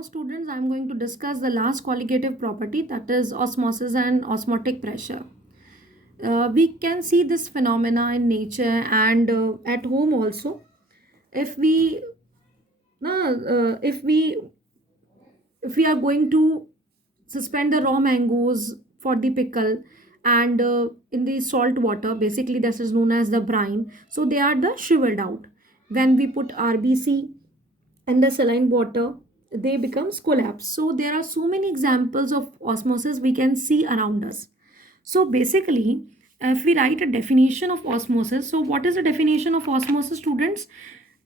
Now students, I am going to discuss the last colligative property, that is osmosis and osmotic pressure. We can see this phenomena in nature and at home also. If we no, if we are going to suspend the raw mangoes for the pickle and in the salt water, basically this is known as the brine, so they are the shriveled out. When we put RBC and the saline water, they becomes collapse. So there are so many examples of osmosis we can see around us. So basically, if we write a definition of osmosis, so what is the definition of osmosis, students?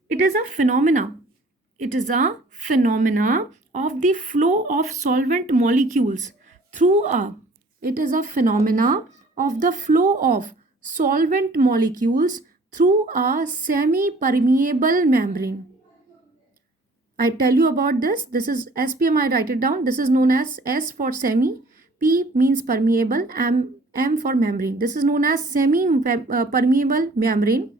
It is a phenomena. It is a phenomena of the flow of solvent molecules through a. It is a phenomena of the flow of solvent molecules through a semi-permeable membrane. I tell you about this. This is SPM. I write it down. This is known as S for semi. P means permeable. M for membrane. This is known as semi-permeable membrane.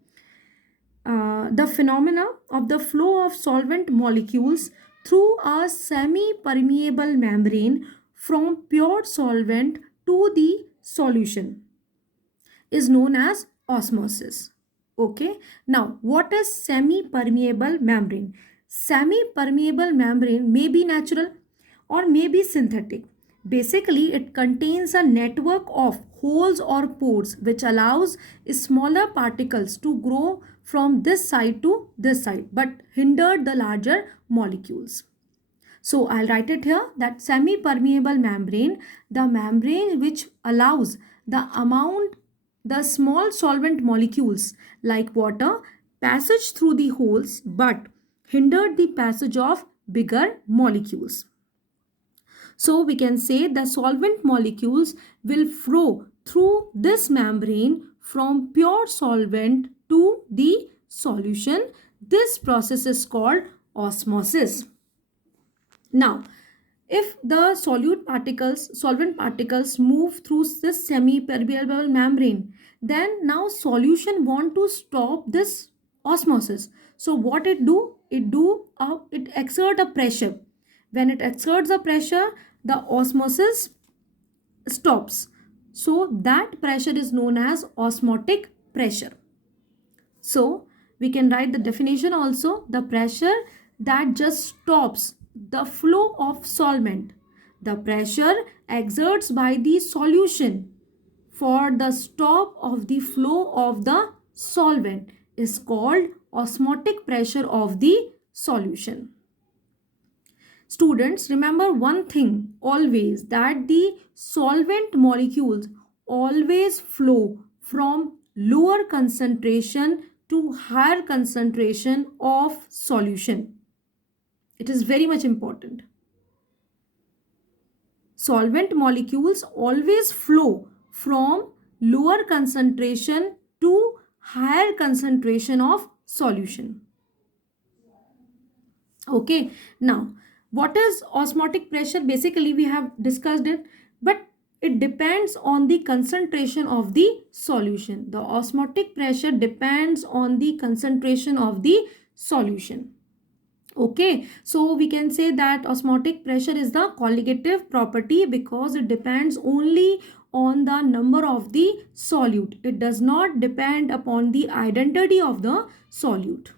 The phenomena of the flow of solvent molecules through a semi-permeable membrane from pure solvent to the solution is known as osmosis. Okay. Now, what is semi-permeable membrane? Semi-permeable membrane may be natural or may be synthetic. Basically, it contains a network of holes or pores which allows smaller particles to grow from this side to this side but hindered the larger molecules. So I'll write it here that semi-permeable membrane, the membrane which allows the small solvent molecules like water passage through the holes but hindered the passage of bigger molecules. So we can say the solvent molecules will flow through this membrane from pure solvent to the solution. This process is called osmosis. Now, if the solvent particles move through this semi-permeable membrane, then now solution want to stop this osmosis. So what it do? It exert a pressure. When it exerts a pressure, the osmosis stops. So that pressure is known as osmotic pressure. So we can write the definition also, the pressure that just stops the flow of solvent. The pressure exerts by the solution for the stop of the flow of the solvent is called osmotic pressure of the solution. Students, remember one thing always, that the solvent molecules always flow from lower concentration to higher concentration of solution. It is very much important. Solvent molecules always flow from lower concentration to higher concentration of solution. Okay, now what is osmotic pressure? Basically, we have discussed it, but it depends on the concentration of the solution. The osmotic pressure depends on the concentration of the solution. Okay, so we can say that osmotic pressure is the colligative property because it depends only on the number of the solute. It does not depend upon the identity of the solute.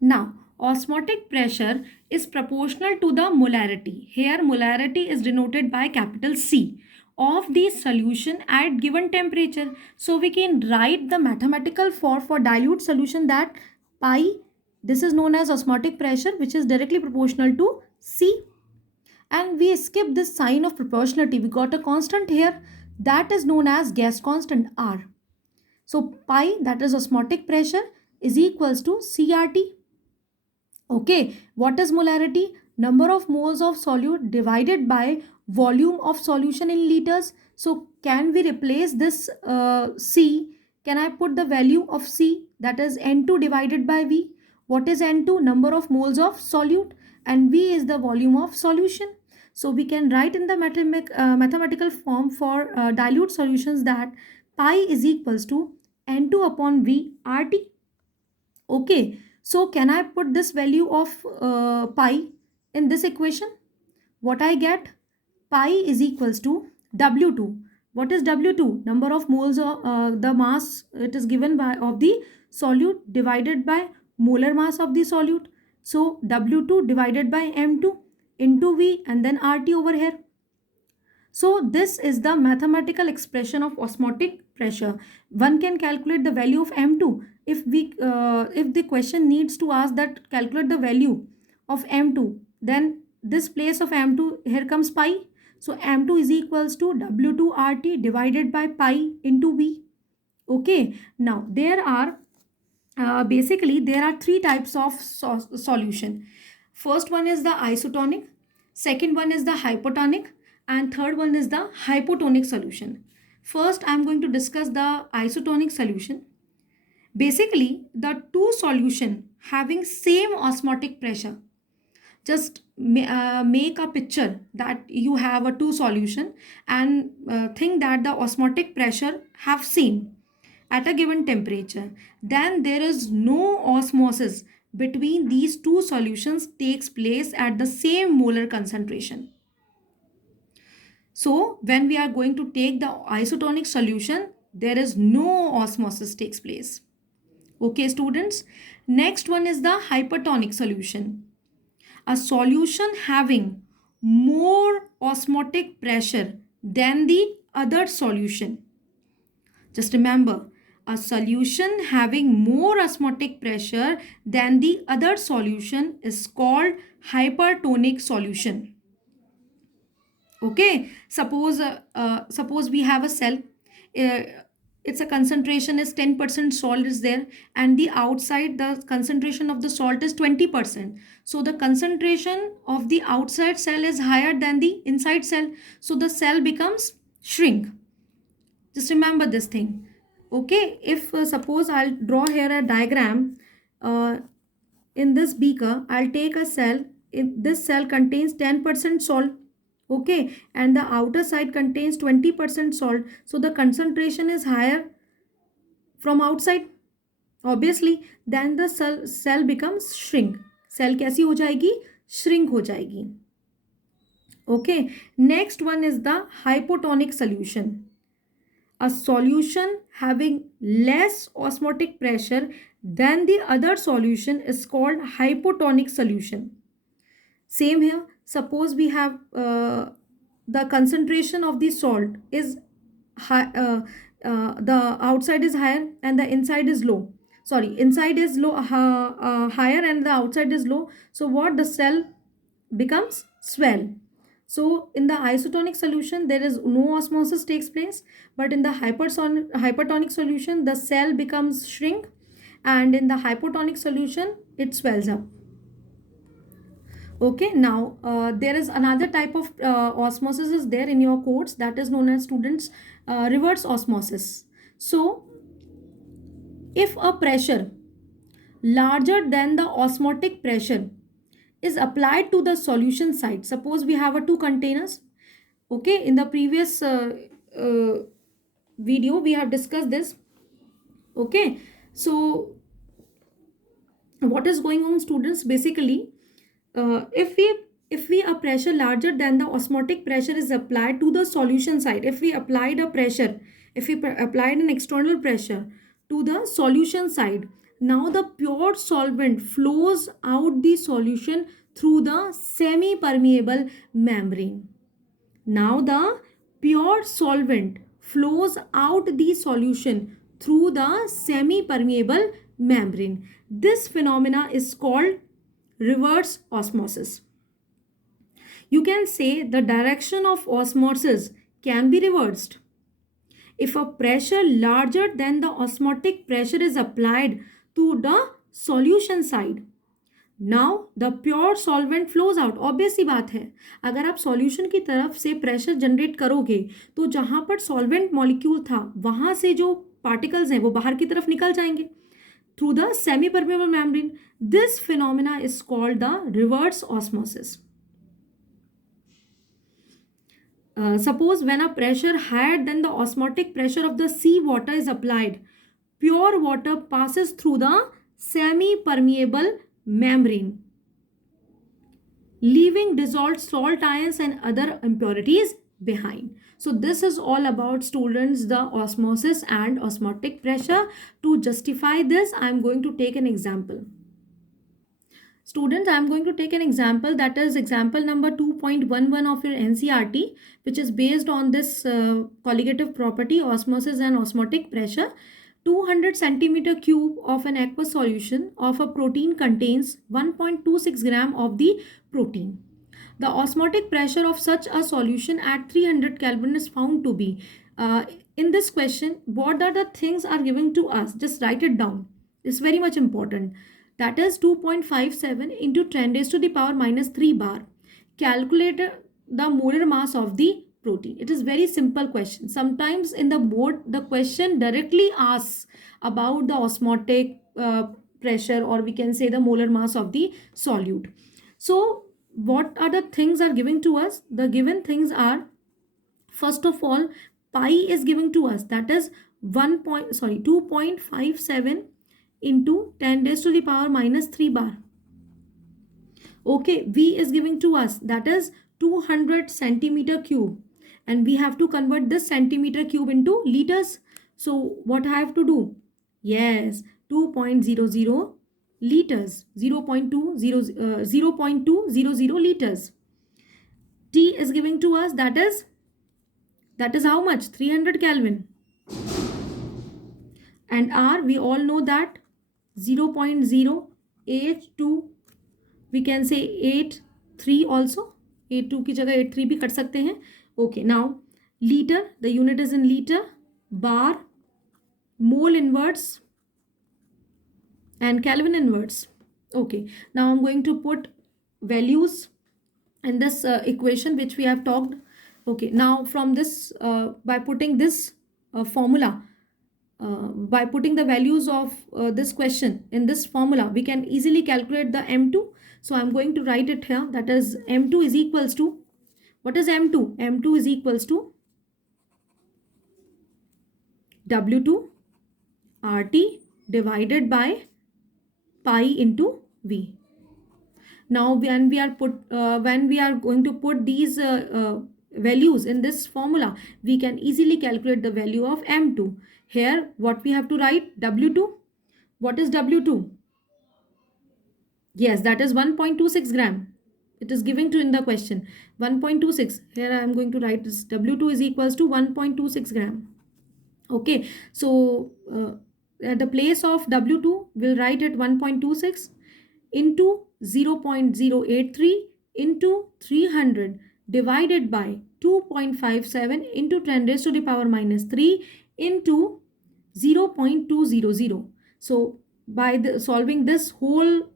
Now, osmotic pressure is proportional to the molarity. Here, molarity is denoted by capital C of the solution at given temperature. So, we can write the mathematical form for dilute solution, that pi, this is known as osmotic pressure, which is directly proportional to C. And we skip this sign of proportionality. We got a constant here that is known as gas constant R. So, pi, that is osmotic pressure, is equals to CRT. Okay, what is molarity? Number of moles of solute divided by volume of solution in liters. So can we replace this C? Can I put the value of C, that is N2 divided by V? What is N2? Number of moles of solute, and V is the volume of solution. So we can write in the mathematical form for dilute solutions that pi is equals to N2 upon V RT. Okay, so can I put this value of pi? in this equation, what I get? Pi is equals to W2. What is W2? Number of moles of the mass it is given by of the solute divided by molar mass of the solute. So W2 divided by M2 into V and then RT over here. So this is the mathematical expression of osmotic pressure. One can calculate the value of M2. If the question needs to ask that calculate the value of M2, then this place of M2, here comes pi. So M2 is equals to W2 RT divided by pi into V. Okay. Now there are basically there are three types of solution. First one is the isotonic, second one is the hypotonic, and third one is the hypotonic solution. First I'm going to discuss the isotonic solution. Basically the two solution having same osmotic pressure. Just make a picture that you have a two solution and think that the osmotic pressure have same at a given temperature, then there is no osmosis between these two solutions takes place at the same molar concentration. So when we are going to take the isotonic solution, there is no osmosis takes place. Okay students, next one is the hypertonic solution. A solution having more osmotic pressure than the other solution. Just remember, a solution having more osmotic pressure than the other solution is called hypertonic solution. Okay, suppose we have a cell. Uh, its a concentration is 10% salt is there, and the outside the concentration of the salt is 20%. So the concentration of the outside cell is higher than the inside cell. So the cell becomes shrink. Just remember this thing. Okay, if suppose I'll draw here a diagram. In this beaker I'll take a cell. This cell contains 10% salt. Okay, and the outer side contains 20% salt. So the concentration is higher from outside, obviously. Then the cell becomes shrink. Cell कैसी हो जाएगी? Shrink हो जाएगी. Okay, next one is the hypotonic solution. A solution having less osmotic pressure than the other solution is called hypotonic solution. Same here. Suppose we have the concentration of the salt is high, the outside is higher and the inside is low. Sorry, inside is low, higher, and the outside is low. So what? The cell becomes swell. So in the isotonic solution, there is no osmosis takes place, but in the hypertonic solution, the cell becomes shrink, and in the hypotonic solution, it swells up. Okay, now there is another type of osmosis is there in your course, that is known as students reverse osmosis. So if a pressure larger than the osmotic pressure is applied to the solution side, suppose we have a two containers. Okay, in the previous video we have discussed this. Okay, so what is going on students? Basically if we a pressure larger than the osmotic pressure is applied to the solution side, if we applied an external pressure to the solution side, now the pure solvent flows out the solution through the semi permeable membrane. Now the pure solvent flows out the solution through the semi permeable membrane. This phenomena is called reverse osmosis. You can say the direction of osmosis can be reversed. If a pressure larger than the osmotic pressure is applied to the solution side, now the pure solvent flows out. Obvious सी बात है, अगर आप solution की तरफ से pressure generate करोगे तो जहाँ पर सॉल्वेंट मॉलिक्यूल था वहाँ से जो पार्टिकल्स हैं वो बाहर की तरफ निकल जाएंगे through the semi-permeable membrane. This phenomena is called the reverse osmosis. Suppose when a pressure higher than the osmotic pressure of the sea water is applied, pure water passes through the semi-permeable membrane. leaving dissolved salt ions and other impurities behind. So this is all about, students, the osmosis and osmotic pressure. To justify this, I am going to take an example. Students, I am going to take an example, that is example number 2.11 of your NCRT, which is based on this colligative property, osmosis and osmotic pressure. 200 centimeter cube of an aqueous solution of a protein contains 1.26 gram of the protein. The osmotic pressure of such a solution at 300 Kelvin is found to be. In this question, what are the things are given to us? Just write it down. It's very much important. That is 2.57 into 10 raised to the power minus 3 bar. Calculate the molar mass of the protein. It is very simple question. Sometimes in the board, the question directly asks about the osmotic pressure, or we can say the molar mass of the solute. So what are the things are given to us? The given things are, first of all, pi is given to us, that is 2.57 into 10 raised to the power minus 3 bar. Okay, V is giving to us, that is 200 centimeter cube, and we have to convert this centimeter cube into liters. So what I have to do? Yes, 2.00 liters, 0.200 liters. T is giving to us, that is how much? 300 Kelvin. And R, we all know that 0.082, we can say 83 also. 82 की जगह 83 भी कर सकते हैं. Okay, now liter, the unit is in liter. Bar, mole inverse, and Kelvin inverse. Okay, now I'm going to put values in this equation which we have talked. Okay, now from this, by putting this formula, by putting the values of this question in this formula, we can easily calculate the M2. So I'm going to write it here, that is M2 is equals to, what is M2? M2 is equals to W2 RT divided by pi into V. Now when we are going to put these values in this formula, we can easily calculate the value of M2. Here what we have to write? W2. What is W2? Yes, that is 1.26 gram. It is given to in the question 1.26. Here I am going to write this, W2 is equals to 1.26 gram. Okay, so at the place of W2, we'll write it 1.26 into 0.083 into 300 divided by 2.57 into 10 raised to the power minus 3 into 0.200. So by solving this whole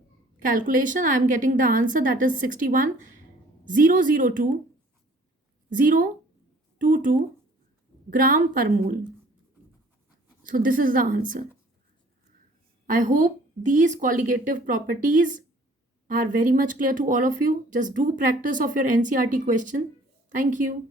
calculation, I am getting the answer, that is 61,002,022 gram per mole. So this is the answer. I hope these colligative properties are very much clear to all of you. Just do practice of your NCRT question. Thank you.